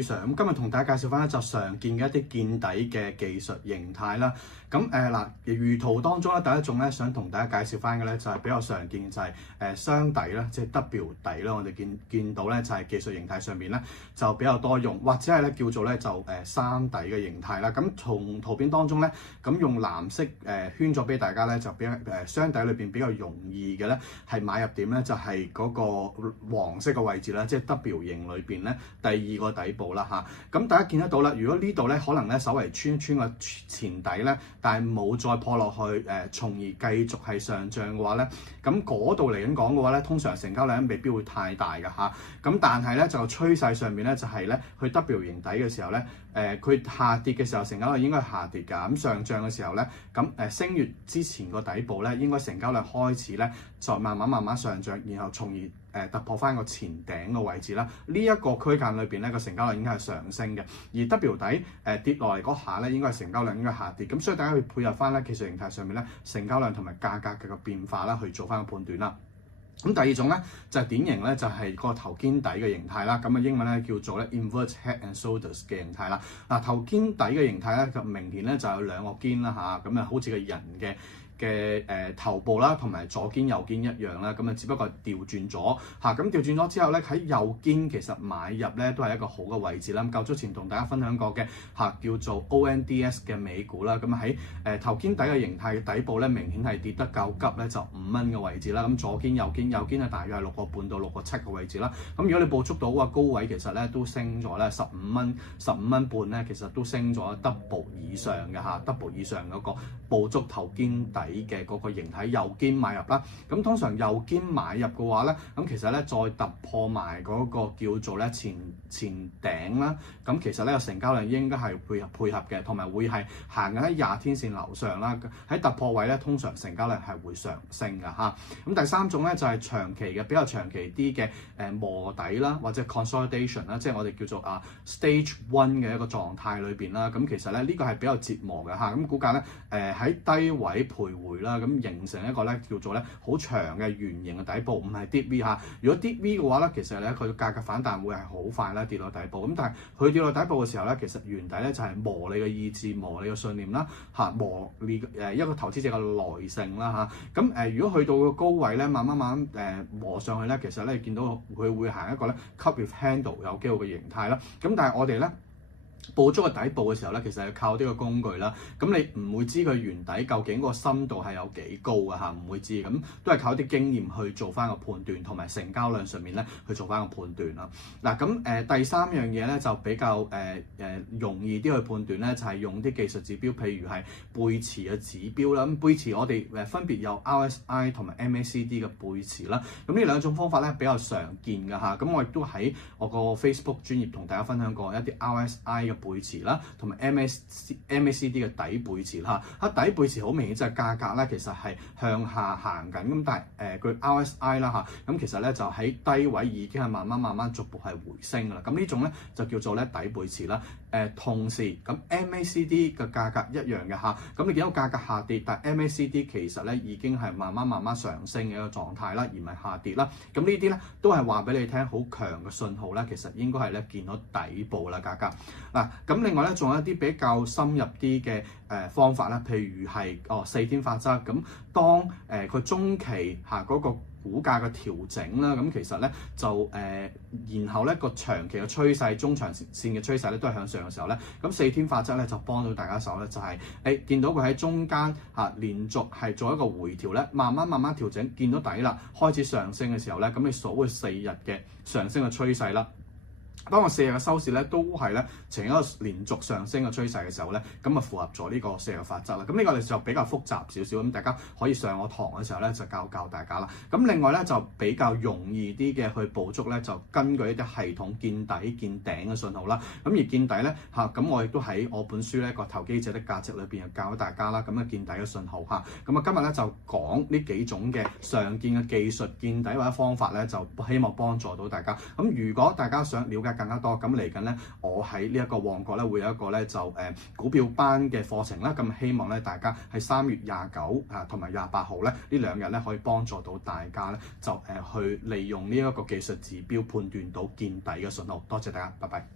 咁今日同大家介紹翻一集常見嘅一啲見底嘅技術形態啦。咁如圖當中咧，第一種咧想同大家介紹翻嘅咧就係比較常見就係雙底啦，即係 W 底啦。我哋見到咧就係技術形態上面咧就比較多用，或者係咧叫做咧就三底嘅形態啦。咁從圖片當中咧，咁用藍色圈咗俾大家咧，就比較雙底裏邊比較容易嘅咧係買入點咧就係嗰個黃色嘅位置啦，即係 W 型裏邊咧第二個底部啦嚇。咁大家見得到啦，如果呢度咧可能咧稍微穿個前底咧，但係冇再破落去從而繼續係上漲嘅話咧，咁嗰度嚟緊講嘅話咧，通常成交量未必會太大嘅嚇。咁但係咧就趨勢上面咧就係咧去 W 型底嘅時候咧，佢下跌嘅時候成交量應該係下跌㗎。咁上漲嘅時候咧，咁升越之前個底部咧，應該成交量開始咧再慢慢上漲，然後從而突破翻個前頂嘅位置啦。呢一個區間裏邊咧個成交量應該係上升嘅，而 W 底跌落嚟嗰下咧應該係成交量應該下跌。咁所以大家去配合翻咧技術形態上面咧成交量同埋價格嘅個變化啦，去做翻個判斷啦。咁第二種咧就係典型咧就係個頭肩底嘅形態啦。咁英文咧叫做咧 invert head and shoulders 嘅形態啦。頭肩底嘅形態咧就明顯咧就有兩個肩啦嚇，咁好似個人嘅頭部啦，同埋左肩右肩一樣啦，咁只不過調轉咗嚇。咁調轉咗之後咧，喺右肩其實買入咧都係一個好嘅位置啦。咁較早前同大家分享過嘅叫做 ONDS 嘅美股啦，咁喺頭肩底嘅形態嘅底部咧，明顯係跌得夠急咧，就5蚊嘅位置啦。咁左肩右肩係大約係6個半到6個7嘅位置啦。咁如果你捕捉到高位，其實咧都升咗咧15蚊半咧，其實都升咗 double 以上嘅嚇，double 以上嗰個捕捉頭肩底嘅嗰個形態右肩買入啦。咁通常右肩買入嘅話咧，咁其實咧再突破埋嗰個叫做咧前頂啦。咁其實咧個成交量應該係配合嘅，同埋會係行緊喺20天線樓上啦。喺突破位咧，通常成交量係會上升㗎嚇。咁第三種咧就係長期嘅比較長期啲嘅磨底啦，或者 consolidation 啦，即係我哋叫做stage one 嘅一個狀態裏邊啦。咁其實咧呢個係比較折磨嘅嚇。咁股價咧喺低位徘徊啦，咁形成一個咧叫做咧好長嘅圓形嘅底部，唔係 deep V 嚇。如果 deep V 嘅話咧，其實咧佢價格反彈會係好快啦，跌落底部。咁但係佢跌落底部嘅時候咧，其實圓底咧就係磨你嘅意志、磨你嘅信念啦嚇，磨你一個投資者嘅耐性啦嚇。咁如果去到個高位咧，慢慢磨上去咧，其實咧見到佢會行一個咧 cup with handle 有機會嘅形態啦。咁但係我哋咧捕捉個底部嘅時候咧，其實係靠呢個工具啦。咁你唔會知佢圓底究竟個深度係有幾高嘅嚇，唔會知。咁都係靠啲經驗去做翻個判斷，同埋成交量上面咧去做翻個判斷啦。咁第三樣嘢咧就比較容易啲去判斷咧，就係用啲技術指標，譬如係背馳嘅指標啦。咁背馳我哋分別有 RSI 同埋 MACD 嘅背馳啦。咁呢兩種方法咧比較常見嘅嚇。咁我亦都喺我個 Facebook 專頁同大家分享過一啲 RSI 嘅背馳啦，同埋 MACD 嘅底背馳啦。底背馳好明顯，即係價格咧其實係向下行緊，咁但係佢 RSI 啦嚇，咁其實咧就喺低位已經係慢慢逐步係回升㗎啦。咁呢種咧就叫做咧底背馳啦。同時咁 MACD 嘅價格一樣嘅嚇，咁你見到價格下跌，但 MACD 其實咧已經係慢慢上升嘅一個狀態啦，而唔係下跌啦。咁呢啲咧都係話俾你聽，好強嘅信號咧，其實應該係咧見到底部啦價格。咁另外咧仲有一啲比較深入啲嘅方法啦，譬如係4天法則。咁當佢中期嗰個股價嘅調整啦，咁其實咧就然後咧個長期嘅趨勢、中長線嘅趨勢咧都係向上嘅時候咧，咁4天法則咧就幫到大家手咧，就係見到佢喺中間連續係做一個回調咧，慢慢調整，見到底啦，開始上升嘅時候咧，咁你數佢4日嘅上升嘅趨勢啦。當個4日嘅收市咧都係咧呈一個連續上升嘅趨勢嘅時候咧，咁符合咗呢個4日法則啦。咁呢個就比較複雜少少，咁大家可以上我堂嘅時候咧就教大家啦。咁另外咧就比較容易啲嘅去捕捉咧，就根據一啲系統見底見頂嘅信號啦。咁而見底咧咁我亦都喺我本書咧個投機者的價值裏邊又教咗大家啦。咁見底嘅信號咁今日咧就講呢幾種嘅常見嘅技術見底或者方法咧，就希望幫助到大家。咁如果大家想了解更加多，咁嚟緊咧，我喺呢一個旺角咧會有一個咧就股票班嘅課程啦，咁希望咧大家喺3月29同埋28號咧呢2日咧可以幫助到大家咧就去利用呢一個技術指標判斷到見底嘅信號。多謝大家，拜拜。